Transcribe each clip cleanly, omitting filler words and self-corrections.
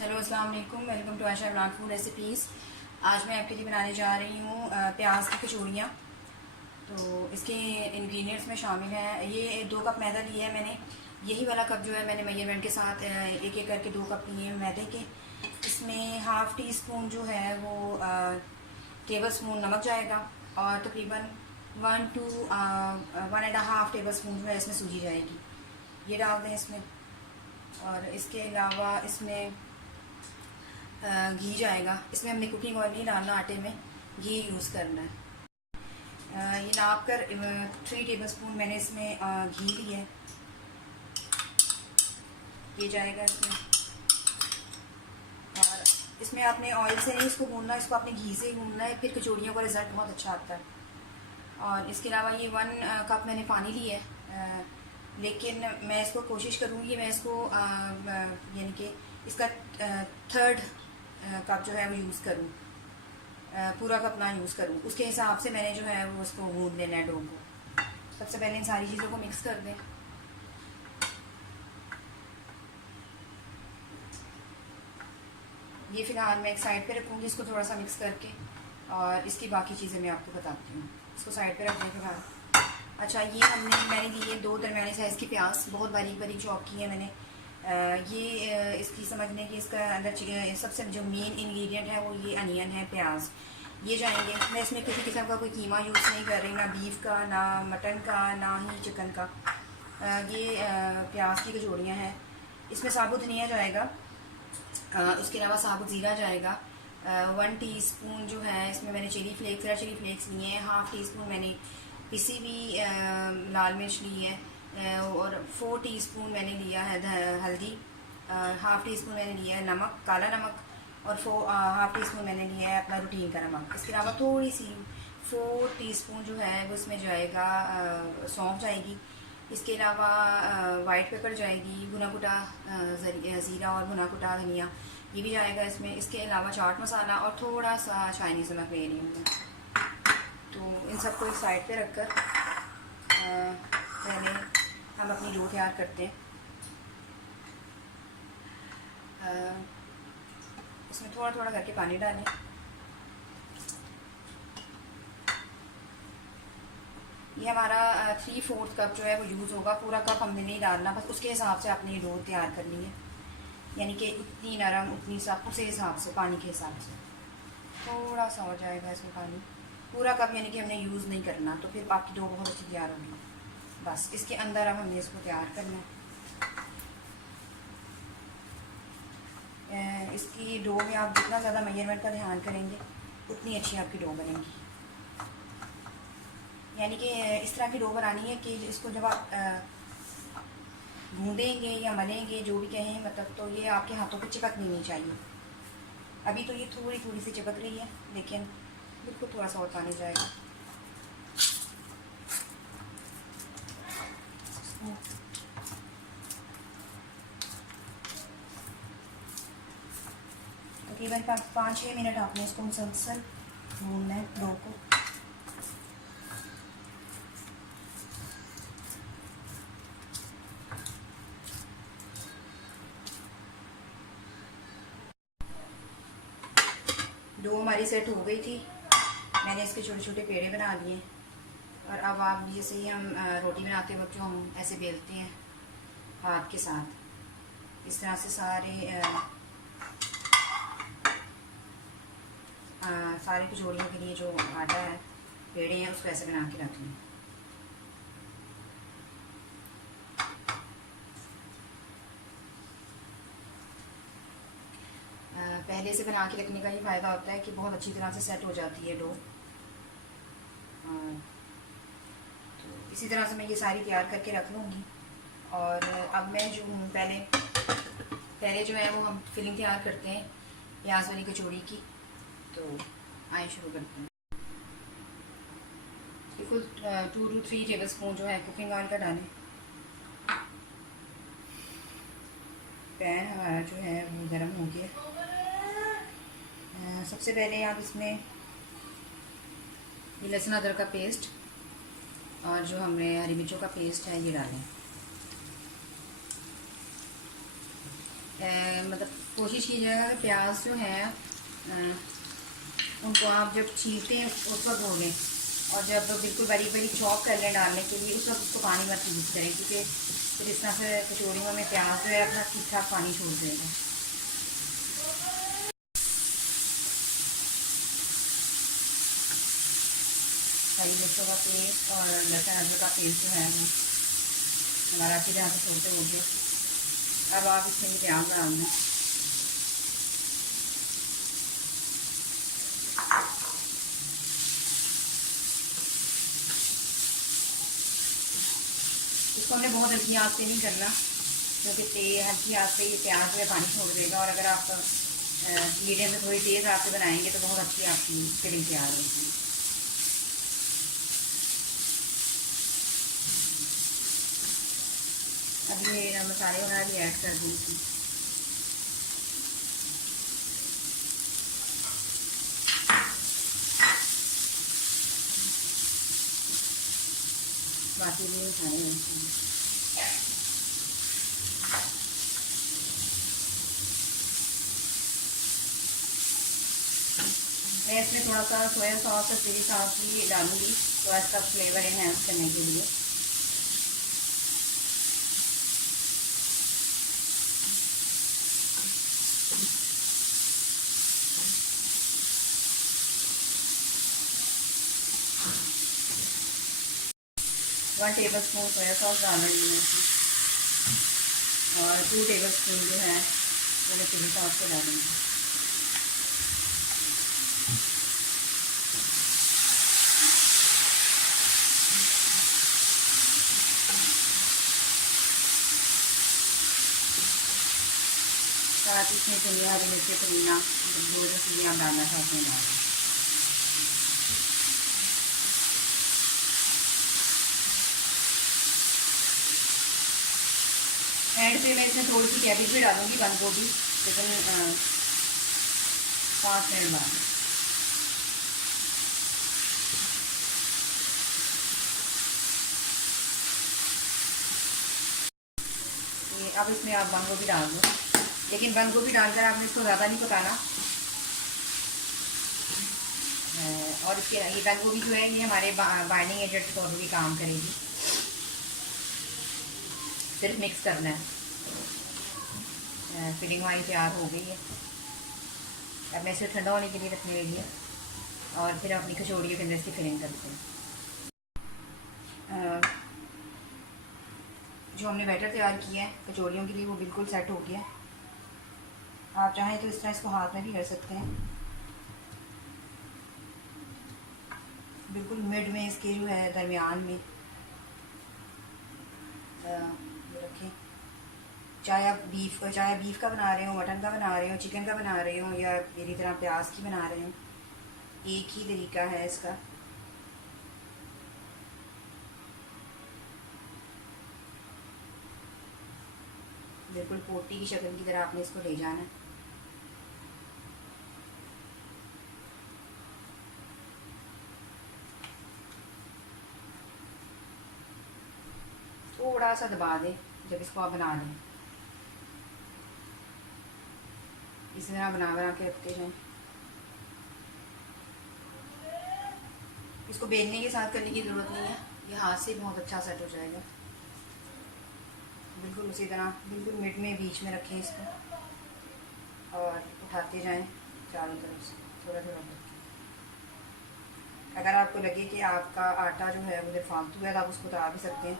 Hello अस्सलाम वालेकुम, welcome to Asha Imran food recipes. आज मैं आपके लिए बनाने जा रही हूँ प्याज की कचौड़ियाँ। तो इसके इंग्रेडिएंट्स में शामिल हैं, ये 2 कप मैदा लिया है मैंने। यही वाला कप जो है मैंने मेजरमेंट के साथ एक एक करके 2 कप लिए हैं मैदे के। इसमें हाफ़ टी स्पून जो है वो टेबल स्पून नमक जाएगा और तकरीबन 1 to 1.5 टेबल स्पून जो है इसमें सूजी जाएगी। ये डाल दें इसमें। और इसके अलावा इसमें घी जाएगा। इसमें हमने कुकिंग ऑयल नहीं डालना, आटे में घी यूज़ करना है। ये नाप कर 3 टेबल स्पून मैंने इसमें घी लिया है, ये जाएगा इसमें। और इसमें आपने ऑयल से नहीं इसको भूनना, इसको आपने घी से ही भूनना है, फिर कचौड़ियों का रिज़ल्ट बहुत अच्छा आता है। और इसके अलावा ये 1 कप मैंने पानी लिया है, लेकिन मैं इसको कोशिश करूँगी मैं इसको यानी कि इसका 3rd कप जो है वो यूज़ करूँ, पूरा कप ना यूज़ करूँ। उसके हिसाब से मैंने जो है वो उसको भून लेना है डो को। सबसे पहले इन सारी चीज़ों को मिक्स कर दें। ये फ़िलहाल मैं एक साइड पे रखूँगी इसको थोड़ा सा मिक्स करके, और इसकी बाकी चीज़ें मैं आपको बताती हूँ। इसको साइड पे रख दें फिलहाल। अच्छा, ये मैंने लिए 2 दरमियाने साइज़ की प्याज, बहुत बारीक बारीक चॉप की है मैंने। ये इसकी समझने की इसका अंदर सबसे जो मेन इंग्रेडिएंट है वो ये अनियन है, प्याज ये जाएंगे। मैं इसमें किसी किस्म का कोई कीमा यूज़ नहीं कर रही, ना बीफ का, ना मटन का, ना ही चिकन का। ये प्याज की कचौड़ियाँ हैं। इसमें साबुत धनिया जाएगा, उसके अलावा साबुत ज़ीरा जाएगा। 1 टीस्पून जो है इसमें मैंने चिली फ्लेक्स लिए हैं। हाफ़ टी स्पून मैंने पिसी हुई लाल मिर्च ली है, और 4 टीस्पून मैंने लिया है हल्दी, हाफ़ टी स्पून मैंने लिया है नमक, काला नमक, और हाफ़ टी स्पून मैंने लिया है अपना रूटीन का नमक। इसके अलावा थोड़ी सी 4 टीस्पून जो है वो इसमें जाएगा सौंफ जाएगी। इसके अलावा वाइट पेपर जाएगी, भुना कुटा ज़ीरा और भुना कुटा धनिया ये भी जाएगा इसमें। इसके अलावा चाट मसाला और थोड़ा सा चाइनीज़ नमक ले रही हूँ मैं। तो इन सबको एक साइड पे रखकर पहले हम अपनी डो तैयार करते हैं। इसमें थोड़ा थोड़ा करके पानी डालें। ये हमारा 3/4 कप जो है वो यूज़ होगा, पूरा कप हमने नहीं डालना, बस उसके हिसाब से आपने ये डो तैयार करनी है, यानी कि उतनी नरम उतनी सख्त, उसी हिसाब से पानी के हिसाब से थोड़ा सा हो जाएगा इसमें पानी। पूरा कप यानी कि हमने यूज़ नहीं करना, तो फिर आपकी डो बहुत अच्छी तैयार होगी। बस इसके अंदर अब हमने इसको तैयार करना है। इसकी डो में आप जितना ज़्यादा मेजरमेंट का ध्यान करेंगे उतनी अच्छी आपकी डो बनेगी। यानी कि इस तरह की डो बनानी है कि इसको जब आप गूंदेंगे या मलेंगे जो भी कहें, मतलब तो ये आपके हाथों पे चिपकनी नहीं चाहिए। अभी तो ये थोड़ी थोड़ी सी चिपक रही है, लेकिन बिल्कुल थोड़ा सा और पानी जाएगा। तकरीबन 5-6 मिनट आपने इसको मुसलसल भूनना है डो को। डो हमारी सेट हो गई थी, मैंने इसके छोटे छोटे पेड़े बना लिए। और अब आप जैसे ही हम रोटी बनाते वक्त जो हम ऐसे बेलते हैं हाथ के साथ, इस तरह से सारे कचौड़ियों के लिए जो आटा है, पेड़े हैं, उसको ऐसे बना के रख लें। पहले से बना के रखने का ये फ़ायदा होता है कि बहुत अच्छी तरह से सेट हो जाती है डो। तो इसी तरह से मैं ये सारी तैयार करके रख लूँगी। और अब मैं जो हूँ पहले जो है वो हम फिलिंग तैयार करते हैं प्याज वाली कचौड़ी की। तो आए शुरू करते हैं। बिल्कुल 2 to 3 टेबल स्पून जो है कुकिंग ऑयल का डालें। पैन हमारा जो है वो गर्म हो गया। सबसे पहले आप इसमें ये लहसुन अदरक का पेस्ट और जो हमने हरी मिर्चों का पेस्ट है ये डालें। मतलब कोशिश कीजिएगा कि प्याज जो है उनको आप जब छीलते हैं उस वक्त धो लें, और जब बिल्कुल बारीक बारीक चॉप कर लें डालने के लिए, उस वक्त उसको पानी मत यूज़ करें, क्योंकि फिर इस तरह से कचौड़ियों में प्याज जो है अपना ठीक ठाक पानी छोड़ देगा। हरी मिर्चों का पेस्ट और लहसुन अदरक का पेस्ट जो है वो हमारा अच्छी तरह से छोड़ते हो गया। अब आप इसमें प्याज डाल दें। इसको हमने बहुत हल्की आंच पे नहीं करना, क्योंकि हल्की आंच पे ये प्याज में पानी छोड़ देगा, और अगर आप मीडियम में थोड़ी तेज़ आंच पे बनाएंगे तो बहुत अच्छी आपकी फिलिंग तैयार होगी। अब ये मसाले वगैरह भी ऐड कर देंगे। बाकी भी मसाले डालते हैं। मैं इसमें थोड़ा सा सोया सॉस और चिली सॉस भी डालूंगी, तो इसका फ्लेवर एनहेंस करने के लिए। One table spoon soya sauce डाल रही हूँ और 2 टेबल स्पून जो है वो मैं चिली सॉस को डालूँगी। साथ इसमें धनिया, हरी मिर्ची, पुदीना, जो जो चीज़ें आप डालना चाहते हैं डालें। एंड पे मैं इसमें थोड़ी सी कैबेज भी डालूंगी, बंद गोभी, लेकिन 5 मिनट बाद। अब इसमें आप बंद गोभी डाल दो, लेकिन बंद गोभी डालकर आपने इसको ज़्यादा नहीं पकाना। और इसके ये बंद गोभी जो है ये हमारे बाइंडिंग एजेंट के तौर पर भी काम करेगी। सिर्फ मिक्स करना है। फिलिंग हमारी तैयार हो गई है। अब मैं इसे ठंडा होने के लिए रखने लगी है, और फिर अपनी कचौड़ियों के अंदर इसकी फिलिंग करते हैं। जो हमने बैटर तैयार किया है कचौड़ियों के लिए वो बिल्कुल सेट हो गया। आप चाहें तो इस तरह इसको हाथ में भी कर सकते हैं। बिल्कुल मिड में इसके जो है दरमियान में रखें। चाहे आप बीफ का बना रहे हो, मटन का बना रहे हो, चिकन का बना रहे हो, या मेरी तरह प्याज की बना रहे हो, एक ही तरीका है इसका। बिल्कुल पोटी की शक्ल की तरह आपने इसको ले जाना है। थोड़ा सा दबा दें जब इसको आप बना लें। इसी तरह बना के रखते जाएं। इसको बेलने के साथ करने की ज़रूरत नहीं है, ये हाथ से बहुत अच्छा सेट हो जाएगा। बिल्कुल उसी तरह बिल्कुल मिड में बीच में रखें इसको, और उठाते जाएं चारों तरफ से थोड़ा थोड़ा करके। अगर आपको लगे कि आपका आटा जो है वो फालतू है तो आप उसको उतार भी सकते हैं,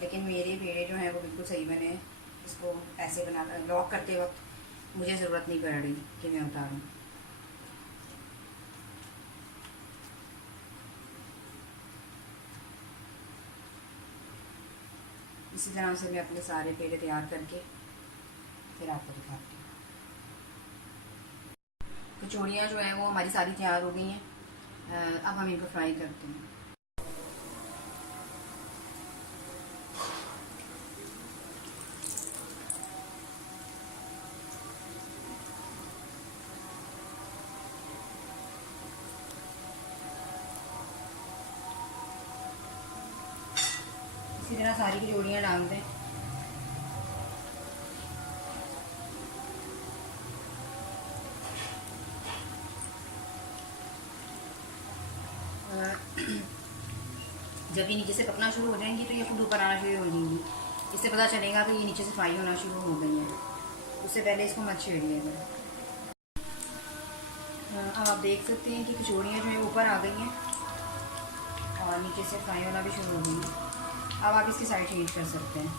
लेकिन मेरे पेड़े जो हैं वो बिल्कुल सही बने हैं। इसको ऐसे बनाना, लॉक करते वक्त मुझे ज़रूरत नहीं पड़ रही कि मैं उतारूँ। इसी तरह से मैं अपने सारे पेड़े तैयार करके फिर आपको दिखाती हूँ। कचौड़ियाँ जो हैं वो हमारी सारी तैयार हो गई हैं। अब हम इनको फ्राई करते हैं। इसी तरह सारी कचौड़ियाँ डाल दें। जब ये नीचे से पकना शुरू हो जाएंगी तो ये खुद ऊपर आना शुरू हो जाएंगी। इससे पता चलेगा कि ये नीचे से फ्राई होना शुरू हो गई है। उससे पहले इसको मत छेड़िएगा। अब आप देख सकते हैं कि कचौड़ियाँ जो है ऊपर आ गई हैं और नीचे से फ्राई होना भी शुरू हो गई है। अब आप इसकी साइड चेंज कर सकते हैं।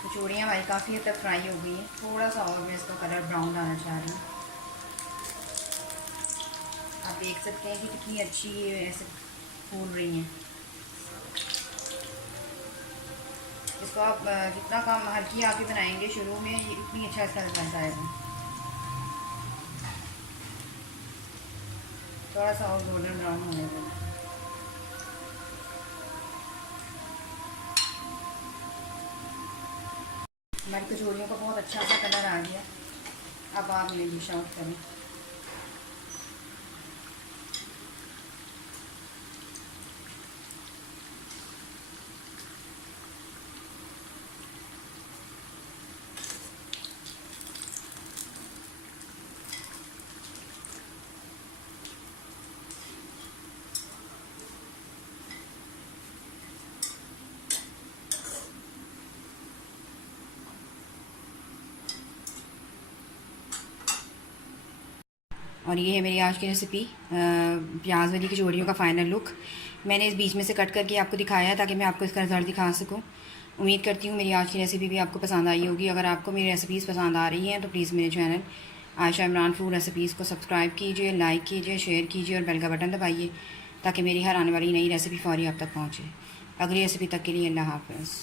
कचौड़ियाँ हमारी काफ़ी हद तक फ्राई हो गई हैं। थोड़ा सा और मैं इसका कलर ब्राउन लाना चाह रही हूँ। आप देख सकते हैं कि कितनी अच्छी ये ऐसे फूल रही हैं। इसको आप जितना काम हल्की आके बनाएंगे शुरू में, ये इतनी अच्छा इसका रिजल्ट आएगा। थोड़ा सा और गोल्डन ब्राउन होने दें। हमारी कचौड़ियों का बहुत अच्छा सा कलर आ गया। अब आप इन्हें डिश आउट करें। और ये है मेरी आज की रेसिपी प्याज वाली कचौड़ियों का फ़ाइनल लुक। मैंने इस बीच में से कट करके आपको दिखाया है ताकि मैं आपको इसका रिज़ल्ट दिखा सकूं। उम्मीद करती हूँ मेरी आज की रेसिपी भी आपको पसंद आई होगी। अगर आपको मेरी रेसिपीज़ पसंद आ रही हैं तो प्लीज़ मेरे channel Ayesha Imran food recipes को सब्सक्राइब कीजिए, लाइक कीजिए, शेयर कीजिए और बेल का बटन दबाइए ताकि मेरी हर आने वाली नई रेसिपी फौरी आप तक पहुँचे। अगली रेसिपी तक के लिए अल्लाह हाफ़िज़।